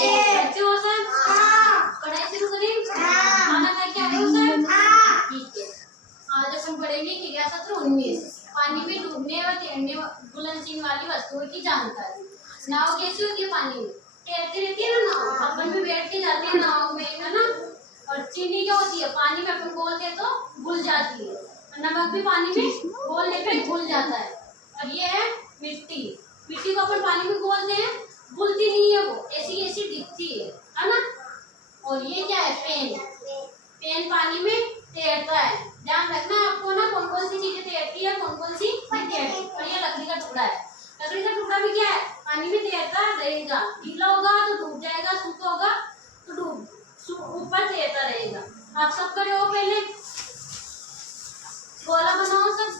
अच्छे हो सर? पढ़ाई शुरू करें? खाना खा के आए हो सर? ठीक है। आज अपन पढ़ेंगे क्रिया सत्र 19 पानी में डूबने और तैरने घुलनशील वाली वस्तुओं की जानकारी। नाव कैसी होती है? पानी में तैरती रहती है ना नाव, अपन भी बैठ के जाते हैं नाव में, है ना। और चीनी क्या होती है? पानी में अपन बोलते तो घुल जाती है, नमक भी पानी में घोलने पे घुल जाता है। और ये है मिट्टी, मिट्टी को अपन पानी में घोलते हैं, घुलती नहीं है, वो ऐसी ऐसी दिखती है ना। और ये क्या है? पेन, पेन पानी में तैरता है। ध्यान रखना आपको ना, कौन कौन सी चीजें तैरती है, कौन कौन सी नहीं तैरती। और ये लकड़ी का टुकड़ा है, लकड़ी का टुकड़ा भी क्या है? पानी में तैरता रहेगा, गीला होगा तो डूब जाएगा, सूखा होगा तो डूब ऊपर तैरता रहेगा। आप सब करे हो, पहले गोला बनाओ सब।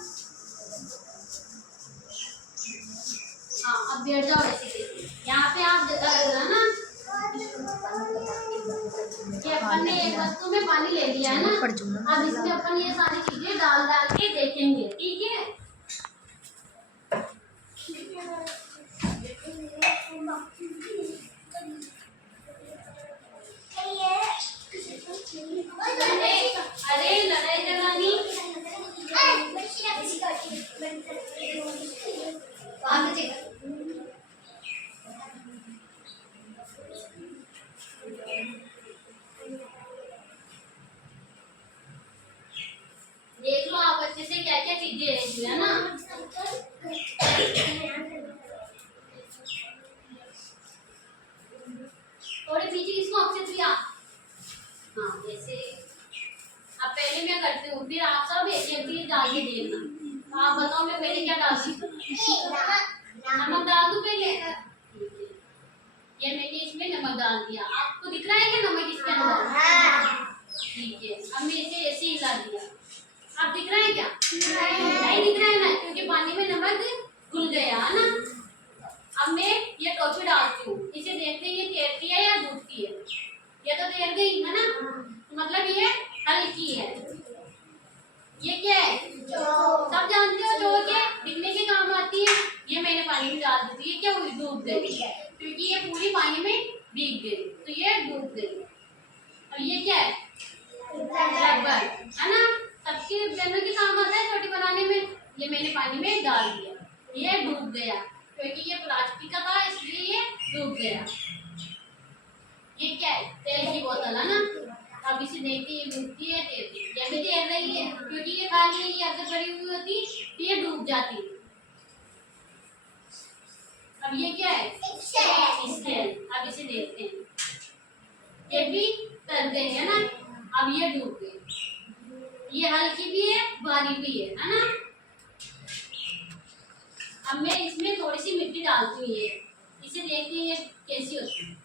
हाँ, अब बैठ जाओ ऐसे। यहाँ पे आप देखा ना कि अपन ने एक वस्तु में पानी ले लिया है ना, अब इसमें अपन ये सारी चीजें डाल डाल के देखेंगे, ठीक है। अरे लड़ाई जलानी देख लो आप अच्छे से क्या क्या चीजें है ना। थोड़े पीछे किसको अक्षत लिया? हाँ जैसे अब पहले मैं करती हूँ, फिर आप सब एक एक चीज डाल के देखना। तो आप बताओ मैं पहले क्या डालती हूँ? नमक डाल दूँ पहले? ये मैंने इसमें नमक डाल दिया, आपको दिख रहा है क्या नमक इसके अंदर? ठीक है, अब मैं इसे ऐसे हिला दिया, अब दिख रहा है क्या? नहीं दिख रहा है ना, क्योंकि पानी में नमक घुल गया है ना। अब मैं ये टोपी डालती हूँ, इसे देखते हैं ये तैरती है या डूबती है। ये तो तैर गई है ना, मतलब ये हल्की है। ये क्या है? सब जानते हो जो के दिखने के काम आती है। ये मैंने पानी में डाल दी थी, ये क्या हुई? डूब गई, क्योंकि ये पूरी पानी में भीग गई तो ये डूब गई। और ये क्या है? रबर, है ना, सबके जानवर के काम आता है छोटी बनाने में। ये मैंने पानी में डाल दिया, ये डूब गया, क्योंकि ये प्लास्टिक का था इसलिए ये डूब गया। ये क्या है? तेल की बोतल, है ना। अब इसे देखते ये डूबती है, तैरती है। ये भी तैर रही है, क्योंकि ये खाली है, ये अगर बड़ी हुई होती तो ये डूब जाती। अब ये क्या है? स्केल। अब इसे देखते हैं, ये भी तर गई है ना, अब ये डूब गई। ये हल्की भी है, भारी भी है ना। अब मैं इसमें थोड़ी सी मिट्टी डालती हूँ, ये इसे देखते हैं ये कैसी होती है।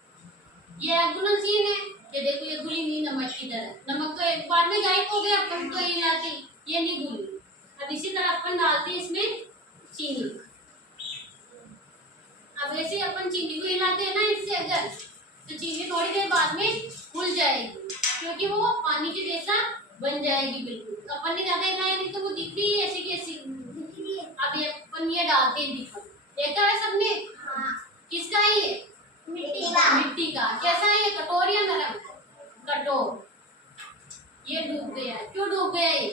ये घुलनशील है, ये देखो ये घुली नहीं नमक की तरह। नमक तो एक बार में गायब हो गया, अपन तो हिलाते, ये नहीं घुली। अब इसी तरह अपन डालते हैं इसमें चीनी। अब ऐसे अपन चीनी को हिलाते हैं ना इससे, अगर तो चीनी थोड़ी देर बाद में घुल जाएगी, क्योंकि वो पानी के जैसा बन जाएगी बिल्कुल। अपन ने ज्यादा हिलाया नहीं तो वो दिख रही है ऐसी कैसी। अब ये अपन ये डालते हैं दीपक, देखा है सबने? किसका है ये? मिट्टी का। कैसा है ये? कठोर या नरम? कठोर। ये डूब गया, क्यों डूब गया? ये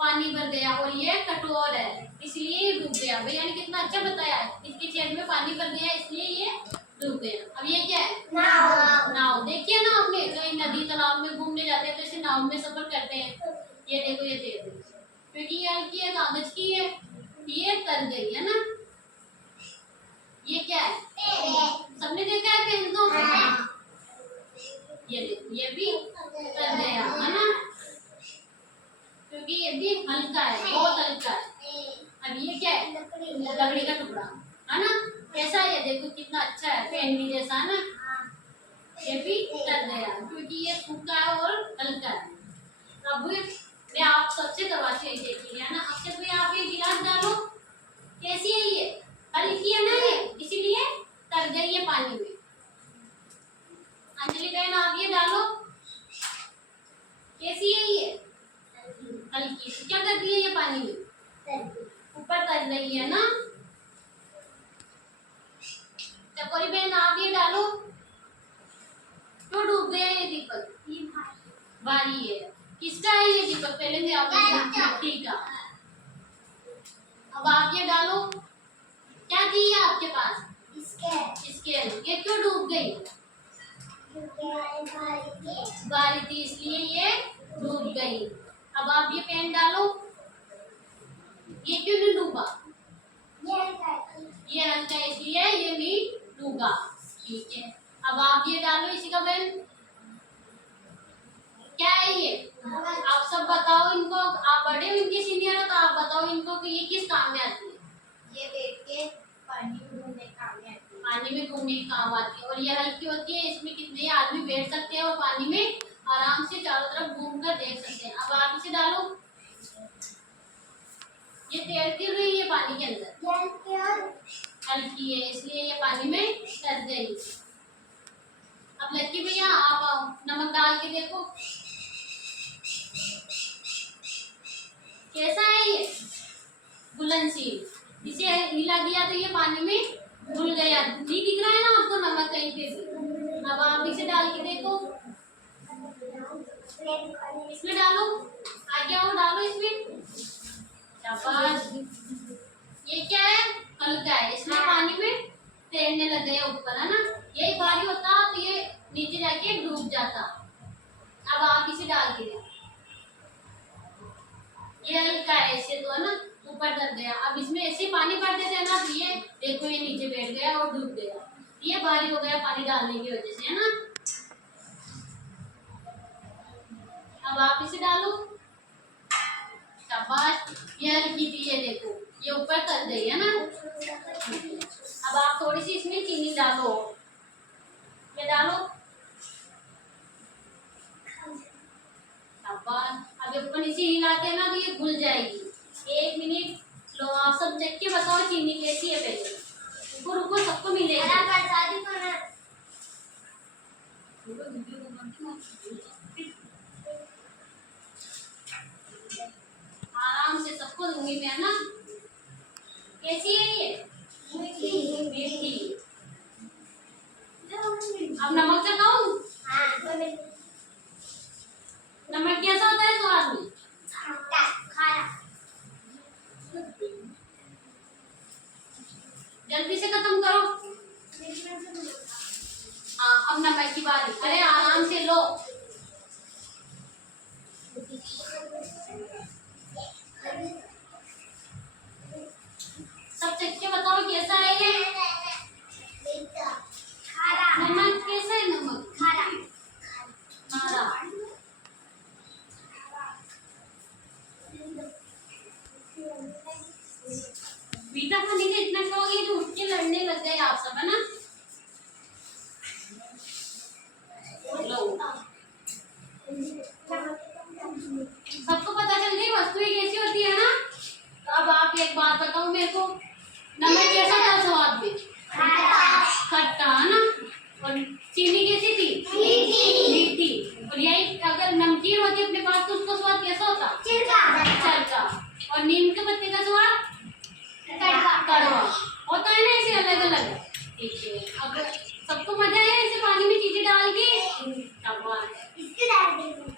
पानी भर गया और ये कठोर है इसलिए ये डूब गया। भैया ने कितना अच्छा बताया, इसके छेद में पानी भर गया इसलिए ये डूब गया। अब ये क्या है? नाव। नाव देखिए ना आपने, कहीं नदी तालाब में घूमने जाते हैं तो ऐसे नाव में सफर करते हैं। ये देखो ये तैर गई, क्योंकि ये हल्की है, कागज की है, ये तर गई है ना। ये क्या है? सबने देखा है पेन तो? ये देखो ये भी तर गया है ना, क्योंकि ये भी हल्का है, बहुत हल्का है। अब ये क्या है? लकड़ी का टुकड़ा, है ना। कैसा है? ये देखो कितना अच्छा है, पेन भी जैसा है ना। ये भी तर गया क्योंकि ये सूखा है और हल्का है। अब मैं आप सबसे करवाती हूँ, देखिए है ना। अक्षत में आप ये गिलास डालो, कैसी है ये? हल्की है ना ये, इसीलिए तर गई है पानी में। अंजलि बहन आप ये डालो, कैसी है ये? हल्की। क्या कर रही है ये पानी में? ऊपर तर रही है ना। बारी है। किसका है ये दीपक? पहले से आप मिट्टी का। अब आप ये डालो। क्या चाहिए आपके पास? स्केल। ये क्यों डूब गई? बारी थी इसलिए ये डूब गई। अब आप ये पेन डालो। ये क्यों नहीं डूबा? ये हल्का है इसलिए ये नहीं डूबा। ठीक है। अब आप ये डालो इसी का पेन। क्या है ये? आप सब बताओ इनको। आप बड़े हो, इनके सीनियर हो, तो आप बताओ इनको कि ये किस काम में आती है? ये बैठ के पानी में घूमने काम में आती है। पानी में घूमने के काम आती है। और ये हल्की होती है, इसमें कितने आदमी बैठ सकते हैं और पानी में आराम से चारों तरफ घूमकर देख सकते हैं। अब आप इसे डालो। ये तैरती रही है पानी के अंदर। हल्की है इसलिए ये पानी में तैर गई। अब लक्की भैया आप आओ, नमक डाल के देखो कैसा है ये? घुलनशील। इसे हिला दिया तो ये पानी में घुल गया। नहीं दिख रहा है ना आपको नमक कहीं पे भी? अब आप इसे डाल के देखो। इसमें डालो। आगे आओ, डालो इसमें। शाबाश। ये क्या है? हल्का है इसलिए पानी में तैरने लग गया ऊपर, है ना? यही भारी होता तो ये नीचे जाके डूब जाता। अब आप इसे डाल के देखो। ये हल्का है ऐसे तो, है ना? ऊपर तक गया। अब इसमें ऐसे पानी भर देते हैं ना, तो ये देखो ये नीचे बैठ गया और डूब गया। ये भारी हो गया पानी डालने की वजह से, है ना? अब आप इसे डालो। शाबाश। ये हल्की थी, ये देखो ये ऊपर तक गई, है ना? अब आप थोड़ी सी इसमें चीनी डालो। ये डालो। अब अपन इसे हिलाते हैं ना तो ये घुल जाएगी। 1 मिनट लो, आप सब देख के बताओ चीनी कैसी है पहले। रुको रुको, सबको मिलेगा। आराम से सबको दूंगी मैं, ना? कैसी है ये? मीठी। अब नमक चखाऊं? नमक कैसा होता है स्वाद में? जल्दी से खत्म करो। हाँ, अब नमक की बारी। अरे आराम से लो। सब चख के बताओ कैसा है ये? नमक कैसा है? नमक खारा। मीठा खाने का इतना शौक है तो उठ के लड़ने लग गए आप सब, है ना? सबको पता चल गई वस्तुएं कैसी होती है, ना? तो अब आप एक बात बताओ मेरे को, नमक कैसा था स्वाद में? खट्टा, है ना? और चीनी कैसी थी? मीठी। और यही अगर नमकीन होती अपने पास तो उसका स्वाद कैसा होता? चरका। और नीम के पत्ते का स्वाद? कड़वा।